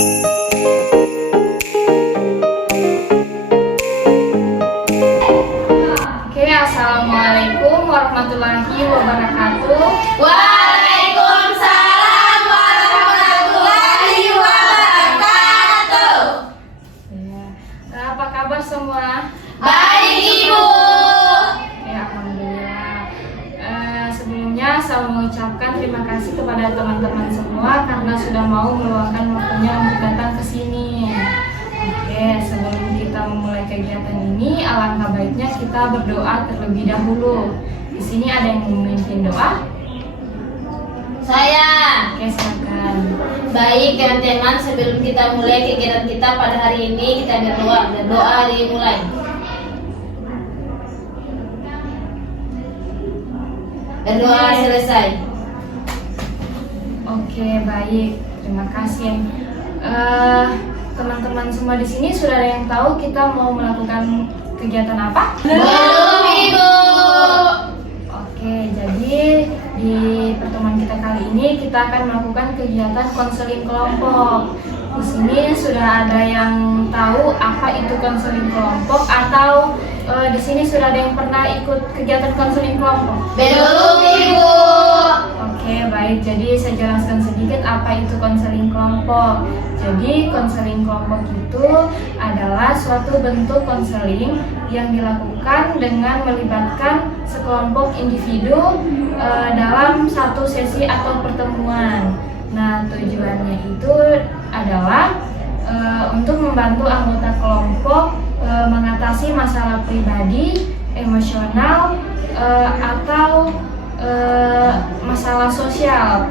Oke, assalamualaikum warahmatullahi wabarakatuh. Waalaikumsalam warahmatullahi wabarakatuh. Ya, apa kabar semua? Baik Ibu. Ya, alhamdulillah. Sebelumnya saya mengucapkan terima kasih kepada teman-teman semua karena sudah mau meluangkan waktunya untuk datang ke sini. Oke, sebelum kita memulai kegiatan ini, alangkah baiknya kita berdoa terlebih dahulu. Di sini ada yang memimpin doa? Saya. Oke, silakan. Baik teman-teman, sebelum kita mulai kegiatan kita pada hari ini, kita berdoa. Berdoa dimulai. Berdoa selesai. Oke, baik. Terima kasih. Teman-teman semua di sini sudah ada yang tahu kita mau melakukan kegiatan apa? Belum Ibu. Oke, jadi di pertemuan kita kali ini kita akan melakukan kegiatan konseling kelompok. Di sini sudah ada yang tahu apa itu konseling kelompok atau di sini sudah ada yang pernah ikut kegiatan konseling kelompok? Belum Ibu. Oke, baik. Jadi saya jelaskan sedikit apa itu konseling kelompok. Jadi konseling kelompok itu adalah suatu bentuk konseling yang dilakukan dengan melibatkan sekelompok individu dalam satu sesi atau pertemuan. Nah, tujuannya itu adalah untuk membantu anggota kelompok mengatasi masalah pribadi, emosional, atau masalah sosial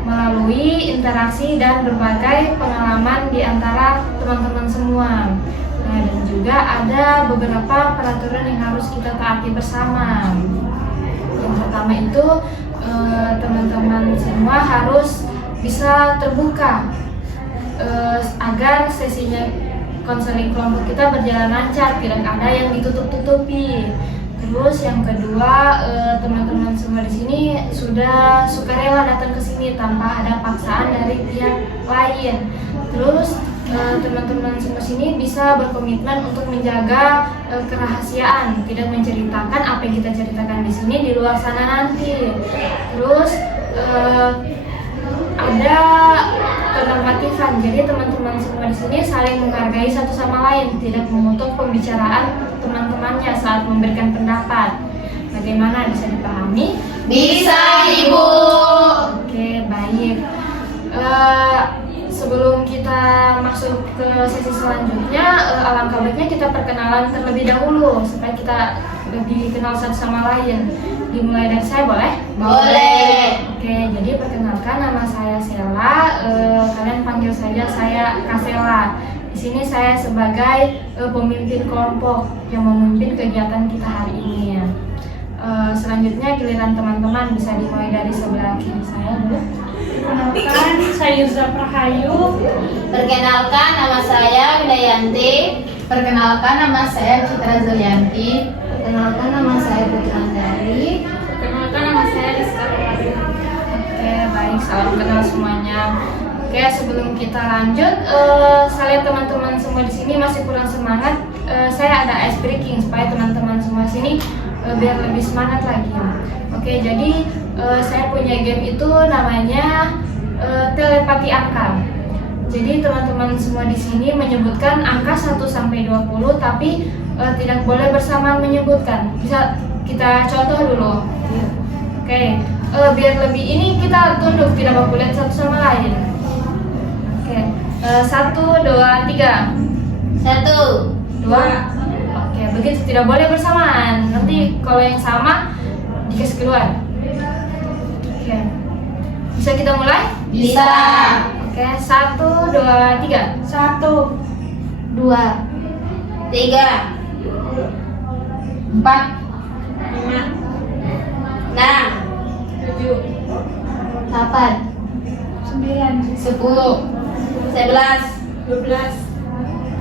melalui interaksi dan berbagai pengalaman di antara teman-teman semua. Nah, dan juga ada beberapa peraturan yang harus kita taati bersama. Yang pertama itu teman-teman semua harus bisa terbuka agar sesinya konseling kelompok kita berjalan lancar, tidak ada yang ditutup-tutupi. Terus yang kedua, teman-teman semua di sini sudah sukarela datang ke sini tanpa ada paksaan dari pihak lain. Terus teman-teman semua sini bisa berkomitmen untuk menjaga kerahasiaan, tidak menceritakan apa yang kita ceritakan di sini di luar sana nanti. Terus ada kenormatifan, jadi teman-teman semua di sini saling menghargai satu sama lain, tidak mengutuk pembicaraan teman-temannya saat memberikan pendapat. Bagaimana, bisa dipahami? Bisa Ibu. Oke, baik. Sebelum kita masuk ke sesi selanjutnya, alangkah baiknya kita perkenalan terlebih dahulu supaya kita lebih kenal satu sama lain. Dimulai dari saya, boleh? Boleh. Oke, jadi perkenalkan, nama saya Sela. Kalian panggil saja saya Kasela. Di sini saya sebagai pemimpin kelompok yang memimpin kegiatan kita hari ini. Selanjutnya giliran teman-teman, bisa dimulai dari sebelah kiri saya dulu. Perkenalkan, saya Yusra Prahayu. Perkenalkan, nama saya Widayanti. Perkenalkan, nama saya Citra Zulianti. Perkenalkan, nama saya Putri Andari. Perkenalkan, nama saya Rizka Prahayu. Oke, baik, salam kenal semuanya. Oke, sebelum kita lanjut, saya lihat teman-teman semua di sini masih kurang semangat. Saya ada ice breaking supaya teman-teman semua sini biar lebih semangat lagi. Oke, jadi saya punya game itu namanya telepati angka. Jadi teman-teman semua di sini menyebutkan angka 1 sampai 20, tapi tidak boleh bersamaan menyebutkan. Bisa kita contoh dulu. Oke, biar lebih ini kita tunduk, tidak baku lihat satu sama lain. Oke, 1, 2, 3. 1, 2. Oke, begitu, tidak boleh bersamaan. Nanti kalau yang sama dikasih keluar. Oke, bisa kita mulai? Bisa. Oke, 1, 2, 3. 1, 2, 3, 4, 5, 6, 7, 8, 9, 10, 11, 12,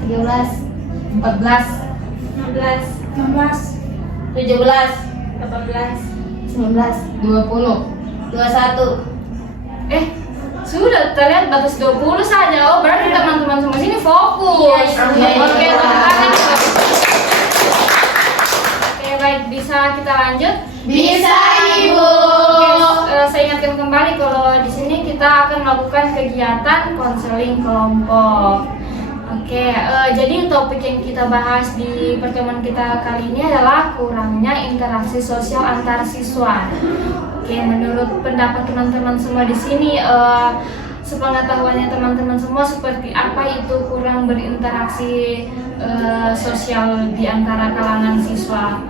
13, 14, 16, 17, 17, 18, 19, 20, 21, Sudah, terlihat batas 20 saja. Oh, berarti teman-teman semua sini fokus. Iya. Oke, silakan. Oke, baik, bisa kita lanjut? Bisa, Ibu. Oke, saya ingatkan kembali kalau di sini kita akan melakukan kegiatan konseling kelompok. Oke, jadi topik yang kita bahas di pertemuan kita kali ini adalah kurangnya interaksi sosial antar siswa. Oke, menurut pendapat teman-teman semua di sini, sepengetahuannya teman-teman semua seperti apa itu kurang berinteraksi sosial di antara kalangan siswa?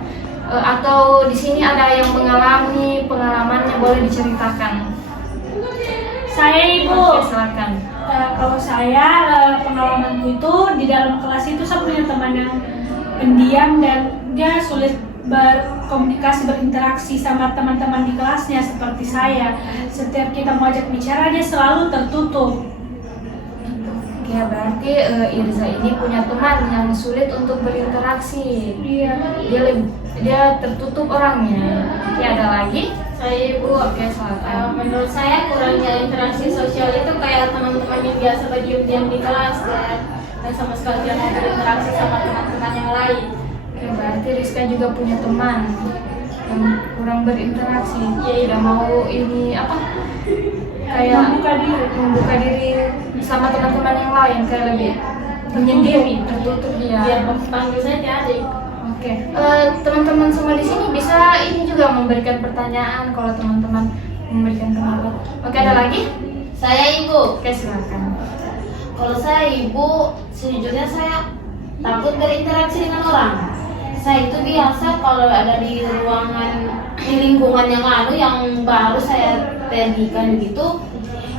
Atau di sini ada yang mengalami pengalamannya, boleh diceritakan? Saya Ibu. Oke, silakan. Kalau saya pengalamanku itu di dalam kelas itu saya punya teman yang pendiam dan dia sulit berkomunikasi, berinteraksi sama teman-teman di kelasnya seperti saya. Setiap kita mau ajak bicara dia selalu tertutup. Oke, berarti Irza ini punya teman yang sulit untuk berinteraksi. Iya. Dia tertutup orangnya. Oke, ada lagi? Saya Ibu. Oke, silakan. Menurut saya kurangnya interaksi sosial itu kayak teman-teman yang biasa berdiam-diam di kelas dan sama sekali tidak mau berinteraksi sama teman-teman yang lain. Oke, berarti Rizka juga punya teman yang kurang berinteraksi. Iya. Tidak mau ini apa? Kayak membuka diri sama teman-teman yang lain, kayak lebih menyendiri, tertutup dia. Biar panggil saja adik. Oke, teman-teman semua di sini bisa ini juga memberikan pertanyaan kalau teman-teman memberikan pendapat. Oke, ada lagi? Saya Ibu. Oke, silakan. Kalau saya Ibu, sejujurnya saya takut berinteraksi dengan orang. Saya itu biasa kalau ada di ruangan, di lingkungan yang baru saya pergikan begitu,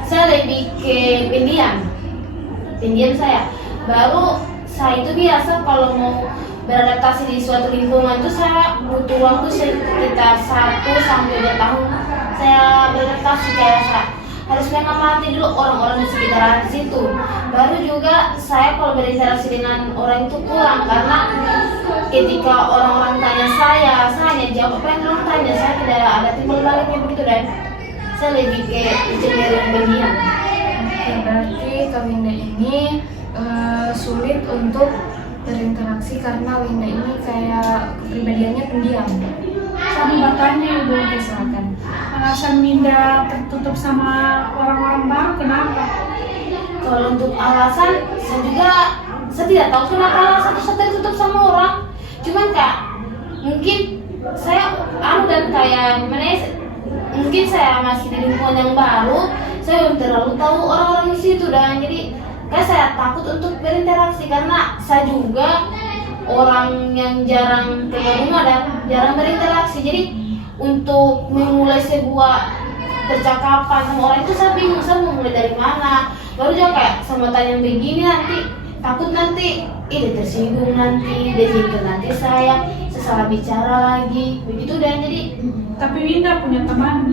saya lebih ke pendiam saya. Baru saya itu biasa kalau mau beradaptasi di suatu lingkungan itu saya butuh waktu sekitar 1 sampai 2 tahun saya beradaptasi, kayak saya harus mengamati dulu orang-orang di sekitar situ. Baru juga saya kalau berinteraksi dengan orang itu kurang, karena ketika orang-orang tanya saya hanya jawab apa yang orang tanya, saya tidak ada timbul baliknya begitu, dan saya lebih ke cenderung berdiam. Oke, berarti Kak Winda ini sulit untuk berinteraksi karena Winda ini kayak kepribadiannya pendiam. Sama makanya Ibu. Oke, silakan. Alasan Minda tertutup sama orang-orang baru kenapa? Kalau untuk alasan, saya tidak tahu kenapa alasan itu saya tertutup sama orang. Cuman Kak, mungkin saya dan kayak gimana ya, mungkin saya masih di lingkungan yang baru, saya belum terlalu tahu orang-orang di situ, dan jadi kayak saya takut untuk berinteraksi karena saya juga orang yang jarang keluar rumah dan jarang berinteraksi. Jadi untuk memulai sebuah percakapan sama orang itu saya bingung, saya mau mulai dari mana. Baru juga kayak sama tanya begini, nanti takut nanti dia tersinggung, nanti dia jengkel, nanti saya salah bicara lagi begitu. Dan jadi Tapi Winda punya teman.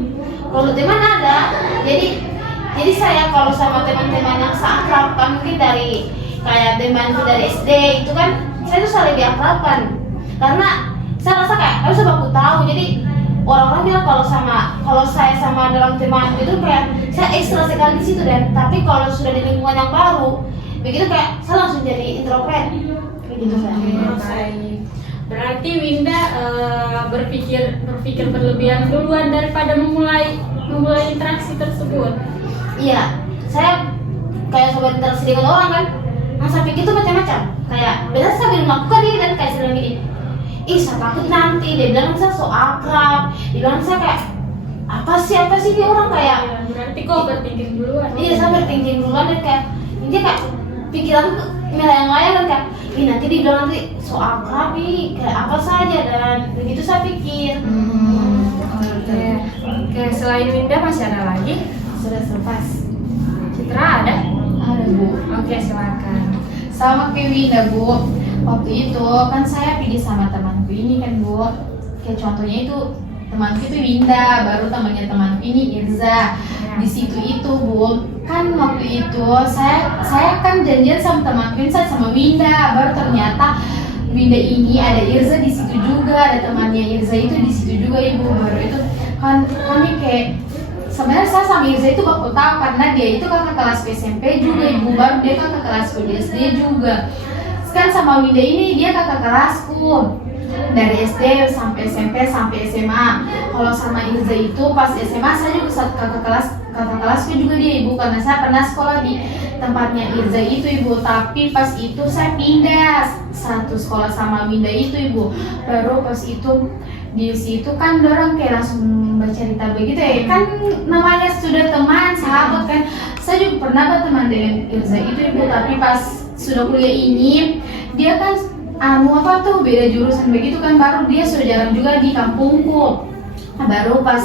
kalau teman ada, jadi saya kalau sama teman-teman yang seakrab kan, mungkin dari kayak temanku dari SD itu kan, saya tuh selalu diakrabkan karena saya rasa kayak harus aku tahu. Jadi orang-orang bilang kalau saya sama dalam teman itu kayak saya ekstra sekali di situ, dan tapi kalau sudah di lingkungan yang baru begitu kayak saya langsung jadi introvert begitu kan. Baik. Berarti Winda berpikir berlebihan duluan daripada memulai interaksi tersebut. Iya, saya kayak coba interaksi dengan orang kan, saya pikir itu macam-macam. Kayak biasa saya belum melakukan ini, dan kayak bilang gini, saya takut nanti. Dia bilang saya so akrab, dia bilang saya kayak apa sih dia orang kayak. Berarti kok berpikir duluan. Iya, saya berpikir duluan, dan kayak dia kayak pikiran melayang-layang kan, kayak nanti dia bilang nanti so akrab kayak apa saja, dan begitu saya pikir. Oke, selain Winda masih ada lagi? Sudah selepas. Citra ada? Ada Bu. Oke, silakan. Sama kayak Winda Bu. Waktu itu kan saya pergi sama temanku ini kan Bu. Kayak contohnya itu temanku itu Winda, baru temannya temanku ini Irza. Di situ itu Bu, kan waktu itu saya kan janjian sama temanku ini sama Winda, baru ternyata Winda ini ada Irza di situ juga, ada temannya Irza itu di situ juga Ibu. Baru itu kan kayak sebenarnya saya sama Irza itu baku tahu karena dia itu kakak kelas SMP juga ibu, baru dia kakak kelas di SD juga. Kan sama Winda ini dia kakak kelasku dari SD sampai SMP sampai SMA. Kalau sama Irza itu pas SMA saya juga satu kakak kelasku juga dia ibu, karena saya pernah sekolah di tempatnya Irza itu ibu. Tapi pas itu saya pindah satu sekolah sama Winda itu ibu. Baru pas itu di situ kan dorang kayak langsung bercerita begitu ya, kan namanya sudah teman sahabat kan. Saya juga pernah berteman dengan Irza itu ibu, tapi pas sudah kuliah ini dia kan apa tuh beda jurusan begitu kan, baru dia sudah jarang juga di kampungku. Baru pas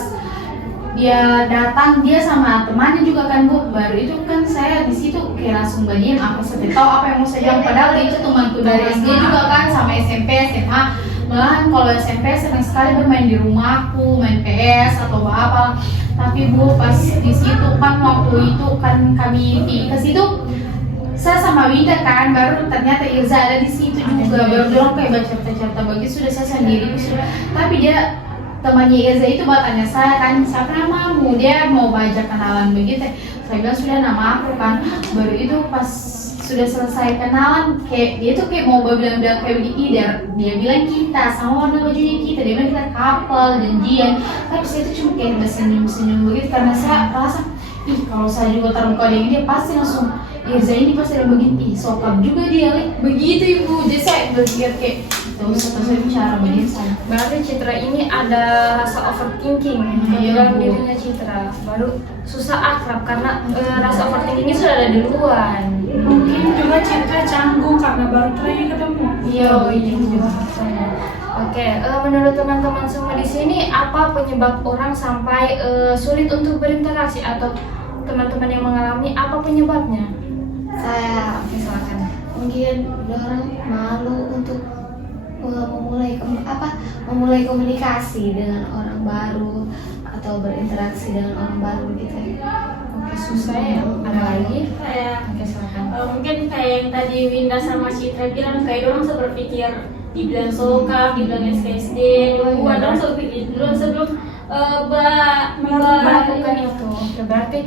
dia datang dia sama temannya juga kan bu, baru itu kan saya di situ kayak langsung badian apa saya tahu apa yang mau saya bilang, padahal itu temanku dari SD juga kan sama SMP SMA. Malahan kalau SMP sering sekali bermain di rumahku, main PS atau apa. Tapi bu pas di situ kan waktu itu kan kami ke situ, saya sama Winda kan, baru ternyata Irza ada di situ juga. Baru dorong kayak baca cerita begitu, sudah saya sendiri sudah. Tapi dia temannya Irza itu bertanya saya kan, siapa namamu? Dia mau baca kenalan begitu. Saya bilang sudah nama aku kan. Baru itu pas sudah selesai kenalan, kayak dia tuh kayak mau bilang-bilang kayak begini, dia bilang kita sama warna bajunya kita, dia bilang kita couple janjian. Tapi saya tuh cuma kayak bersenyum-senyum begitu karena saya rasa kalau saya juga terbuka dengan dia pasti langsung Irza ini pasti ada begini, sokap juga dia begitu ibu. Jadi saya berpikir kayak terus saya bicara begini saya. Berarti Citra ini ada rasa overthinking dalam dirinya Citra, baru susah akrab karena rasa overthinking ini sudah ada duluan. Mungkin juga Citra canggung karena baru terakhir ketemu. Iya, ini juga maksudnya. Oke, menurut teman-teman semua di sini apa penyebab orang sampai sulit untuk berinteraksi, atau teman-teman yang mengalami apa penyebabnya? Saya Oke, silakan. mungkin orang malu untuk memulai komunikasi dengan orang baru atau berinteraksi dengan orang baru gitu. Oke, susah ya. Ada lagi? Kayak Oke, silakan. mungkin kayak yang tadi Winda sama Citra bilang, kayak orang berpikir dibilang sokap, dibilang SKSD, duluan orang berpikir duluan sebelum Melakukan itu. Oke, berarti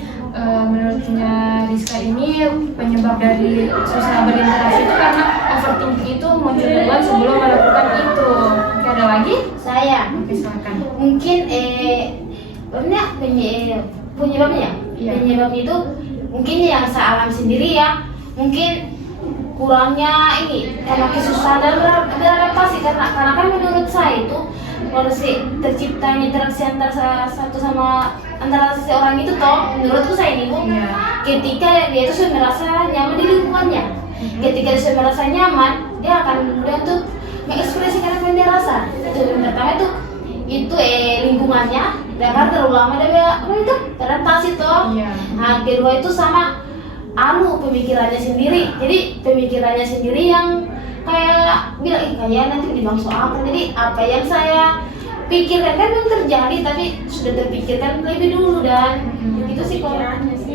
menurutnya Rizka ini penyebab dari susah berinteraksi itu karena overthinking itu muncul duluan sebelum melakukan itu. Oke, ada lagi? Saya Oke, silakan. mungkin penyebabnya Iya. penyebab itu mungkin yang saya alami sendiri ya, mungkin kurangnya ini karena kesusahan dalam beradaptasi, karena kan menurut saya itu kalau terciptanya interaksi antara seseorang itu toh, menurutku saya ini bu, Iya. ketika dia itu sudah merasa nyaman di lingkungannya. Ketika dia sudah merasa nyaman, dia akan mudah tuh mengekspresikan apa yang dia rasa. Itu yang pertama itu lingkungannya, dapat terlalu lama dia itu beradaptasi toh. Iya. Nah, kedua itu sama pemikirannya sendiri. Jadi pemikirannya sendiri yang kayak bilang kayak nanti dimaksud apa. Jadi apa yang saya pikirkan kan belum terjadi, tapi sudah terpikirkan lebih dulu dan itu sih pikirannya sih.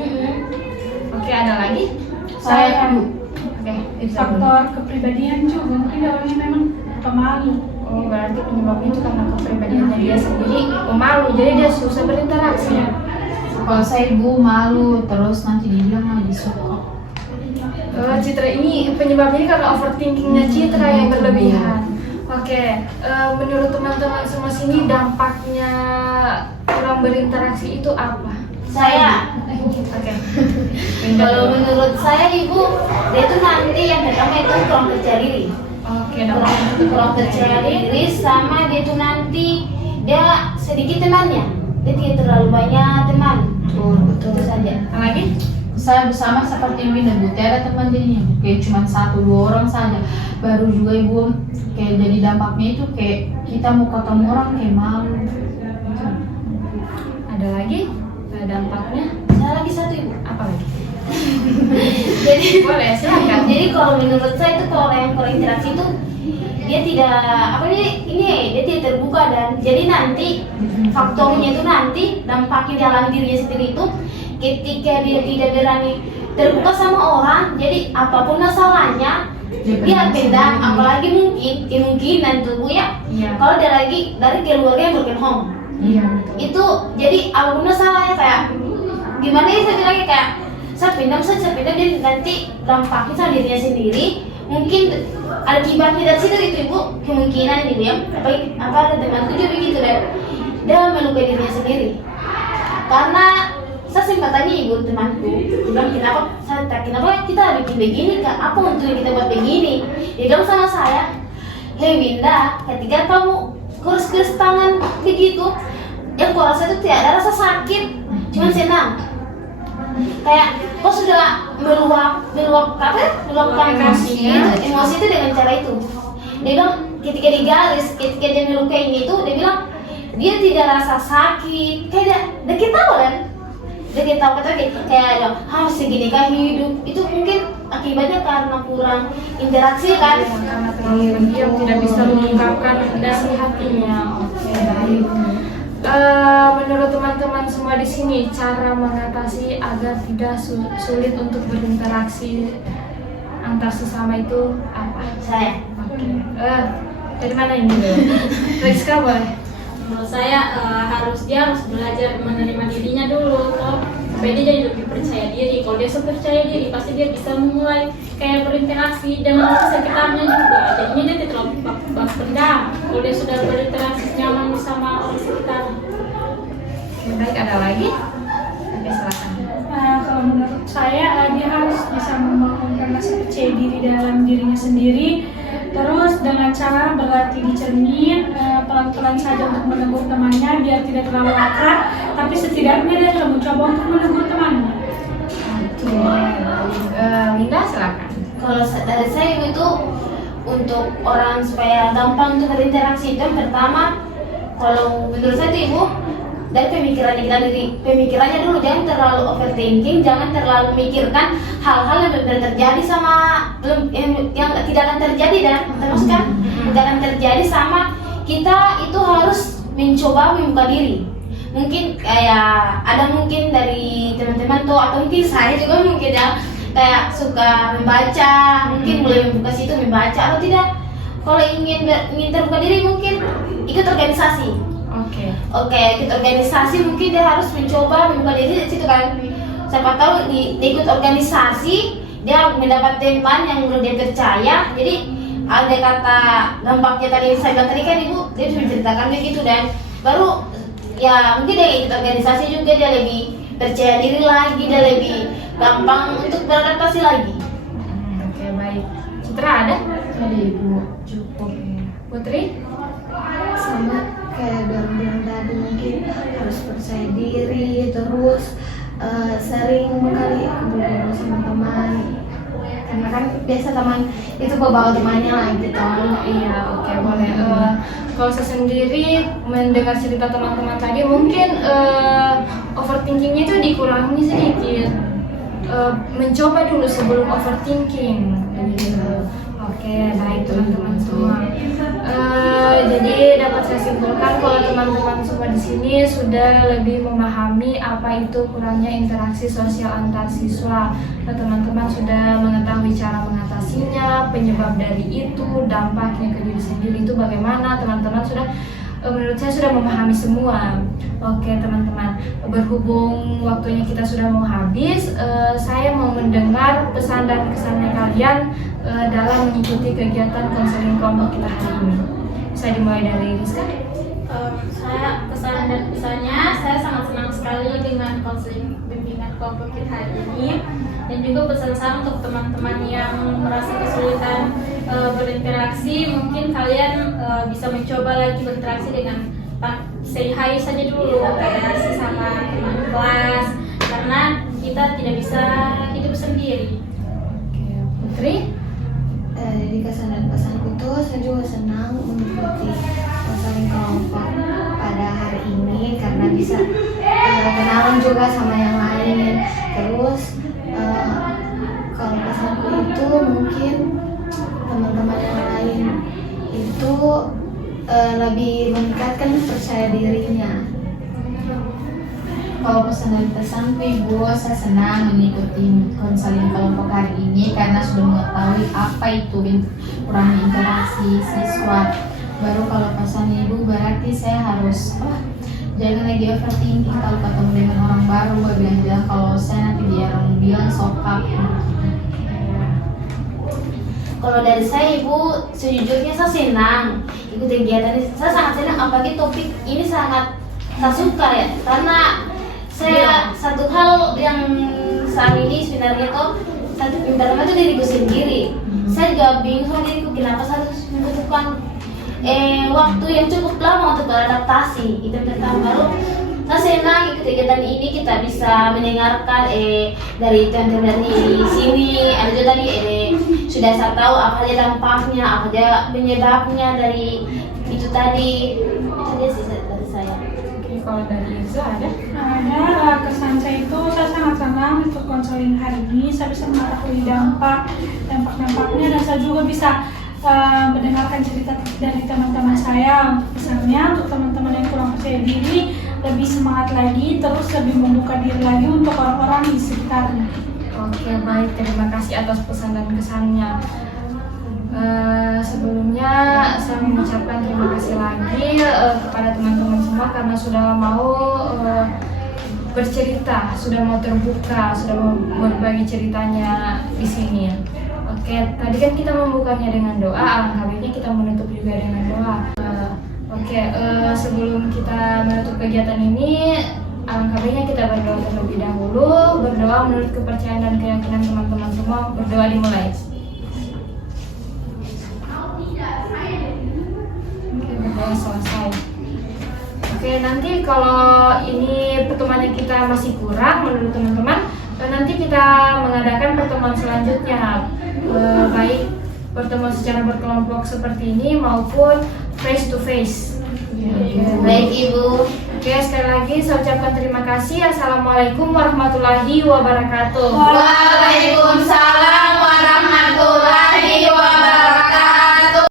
Oke, ada lagi? Saya Oke, Irza dulu. Faktor kepribadian juga, mungkin orangnya memang pemalu. Oh, berarti penyebabnya itu karena kepribadiannya dia sendiri pemalu, jadi dia susah berinteraksi. kalau saya ibu malu terus nanti dibilang lagi suka. Citra ini penyebabnya karena overthinkingnya Citra yang berlebihan. Oke, menurut teman-teman semua sini dampaknya kurang berinteraksi itu apa? Saya Oke. kalau menurut saya ibu, dia itu nanti yang pertama itu kurang percaya diri. Oke, Kurang percaya diri, sama dia itu nanti dia sedikit temannya, dia tidak terlalu banyak teman. Betul saja. lagi? Saya bersama seperti Winda bu, ada teman jadinya bu, kayak cuma 1-2 orang saja. Baru juga ibu kayak jadi dampaknya itu kayak kita mau ketemu orang kayak malu. Ada lagi? Dampaknya Saya lagi satu ibu. apa lagi? Jadi Boleh, silakan. Jadi kalau menurut saya itu kalau yang berinteraksi itu dia tidak dia tidak terbuka, dan jadi nanti faktornya itu nanti dampaknya di alam dirinya sendiri itu ketika dia tidak berani terbuka sama orang, jadi apapun masalahnya dia pendam, apalagi mungkin kemungkinan tuh bu ya, Iya. kalau dia lagi dari keluarga yang broken home, Iya betul. Itu jadi apapun salahnya kayak gimana ya, saya bilangnya kayak saya pindah jadi nanti dampaknya sama dirinya sendiri, mungkin ada akibatnya dari situ itu ibu, kemungkinan ibu ya apa ada temanku juga begitu deh, dia melukai dirinya sendiri karena saya sempat tanya ibu temanku, dia bilang kenapa kita bikin begini kak, apa untungnya kita buat begini. Dia bilang sama saya, hei Winda, ketika kamu kurus tangan begitu, yang kau rasa itu tidak ada rasa sakit, cuma senang. Kayak kau sudah meluapkan emosi itu dengan cara itu. Dia bilang ketika digaris, ketika dia melukainya itu, dia bilang dia tidak rasa sakit, kayak dia ketawa kan? Dia ketawa kayak harus segini kan hidup. Itu mungkin akibatnya karena kurang interaksi kan? Karena terlalu pendiam, tidak bisa mengungkapkan isi hatinya. Oke, baik. Menurut teman-teman semua di sini, cara mengatasi agar tidak sulit untuk berinteraksi antar sesama itu apa? Saya. Oke. Dari mana ini? Rizka boleh? Menurut saya dia harus belajar menerima dirinya dulu, supaya dia jadi lebih percaya diri. Kalau dia sudah percaya diri, pasti dia bisa mulai kayak berinteraksi dengan sekitarnya juga. Jadinya dia tidak terlalu pendam. Kalau dia sudah berinteraksi nyaman sama orang sekitar. Baik, ada lagi? Oke, silakan. Kalau menurut saya dia harus bisa membangunkan rasa percaya diri dalam dirinya sendiri. Terus dengan cara berlatih di cermin, pelan-pelan saja untuk menegur temannya biar tidak terlalu akrab, tapi setidaknya dia sudah mencoba untuk menegur temannya. Oke, Linda silakan. Kalau dari saya itu untuk orang supaya gampang untuk berinteraksi itu yang pertama, kalau menurut saya itu ibu dari pemikirannya dulu, jangan terlalu overthinking, jangan terlalu memikirkan hal-hal yang benar terjadi sama yang tidak akan terjadi dan terus kan tidak akan terjadi sama kita. Itu harus mencoba membuka diri. Mungkin kayak ada mungkin dari teman-teman tuh atau mungkin saya juga mungkin ya kayak suka membaca, mungkin mulai membuka situ membaca atau tidak. Kalau ingin terbuka diri mungkin ikut organisasi. Oke, ikut organisasi mungkin dia harus mencoba membuka diri di situ kan. Siapa tahu di ikut organisasi dia mendapat teman yang menurut dia percaya. Jadi ada kata dampaknya tadi saya bilang tadi kan ibu, dia bisa menceritakan begitu dan baru ya mungkin dia ikut organisasi juga dia lebih percaya diri lagi, dia lebih gampang untuk beradaptasi lagi. Oke, baik. Citra ada? Ada ibu, cukup. Putri? Sama kayak bilang tadi, mungkin harus percaya diri, terus sering kali ngobrol sama teman, karena kan biasa teman itu bawa temannya lah gitu. Iya, oke, boleh. Kalau saya sendiri mendengar cerita teman-teman tadi, mungkin overthinkingnya itu dikurangi sedikit. Mencoba dulu sebelum overthinking. Oke, baik teman-teman semua. Jadi dapat saya simpulkan kalau teman-teman semua di sini sudah lebih memahami apa itu kurangnya interaksi sosial antar siswa. Teman-teman sudah mengetahui cara mengatasinya, penyebab dari itu, dampaknya ke diri sendiri itu bagaimana. Teman-teman sudah, menurut saya sudah memahami semua. Oke teman-teman, berhubung waktunya kita sudah mau habis, saya mau mendengar pesan dan kesannya kalian dalam mengikuti kegiatan konseling kelompok kita hari ini. Bisa dimulai dari Rizka? Saya pesan dan pesannya, saya sangat senang sekali dengan konseling bimbingan kelompok kita hari ini. Dan juga pesan saya untuk teman-teman yang merasa kesulitan berinteraksi, mungkin kalian bisa mencoba lagi berinteraksi dengan say hi saja dulu kayak sesama teman kelas, karena kita tidak bisa hidup sendiri. Oke, Putri? Jadi kesan dan pesanku tuh saya juga senang mengikuti konseling kelompok pada hari ini karena bisa kenalan juga sama yang lain. Terus kalau pesanku itu mungkin teman-teman yang lain itu lebih meningkatkan percaya dirinya. Kalau pesan ibu, saya senang mengikuti konseling kelompok hari ini karena sudah mengetahui apa itu kurangnya interaksi siswa. Baru kalau pesan ibu berarti saya harus jangan lagi overthinking kalau ketemu dengan orang baru, gak bilang kalau saya nanti dia orang bilang sokap. Kalau dari saya Ibu, sejujurnya saya senang ikut kegiatan ini. Saya sangat senang, apalagi topik ini sangat saya suka ya. Karena saya satu hal yang saat ini sebenarnya tuh satu pintar itu diriku sendiri. Saya juga bingung sama diriku kenapa saya harus membutuhkan waktu yang cukup lama untuk beradaptasi. Itu pertama. Baru saya senang ikut kegiatan ini, kita bisa mendengarkan dari teman-teman dari sini. Ada juga tadi sudah saya tahu apa aja dampaknya, apa aja penyebabnya dari itu tadi. Itu dia sih dari saya. Oke, kalau dari Irza ada? Ada kesan saya itu saya sangat senang ikut konseling hari ini. Saya bisa mengetahui dampak-dampaknya dan saya juga bisa mendengarkan cerita dari teman-teman saya. Pesannya untuk teman-teman yang kurang percaya diri, lebih semangat lagi, terus lebih membuka diri lagi untuk orang-orang di sekitarnya. Oke, baik, terima kasih atas pesan dan kesannya. Sebelumnya saya mengucapkan terima kasih lagi kepada teman-teman semua karena sudah mau bercerita, sudah mau terbuka, sudah mau berbagi ceritanya di sini. Oke, tadi kan kita membukanya dengan doa, alangkah baiknya kita menutup juga dengan doa. Sebelum kita menutup kegiatan ini, alangkah baiknya kita berdoa terlebih dahulu. Berdoa menurut kepercayaan dan keyakinan teman-teman semua. Berdoa dimulai. Oke, berdoa selesai. Oke, nanti kalau ini pertemuannya kita masih kurang menurut teman-teman, nanti kita mengadakan pertemuan selanjutnya, baik pertemuan secara berkelompok seperti ini maupun face to face. Baik Ibu. Oke, sekali lagi saya ucapkan terima kasih. Assalamualaikum warahmatullahi wabarakatuh. Waalaikumsalam.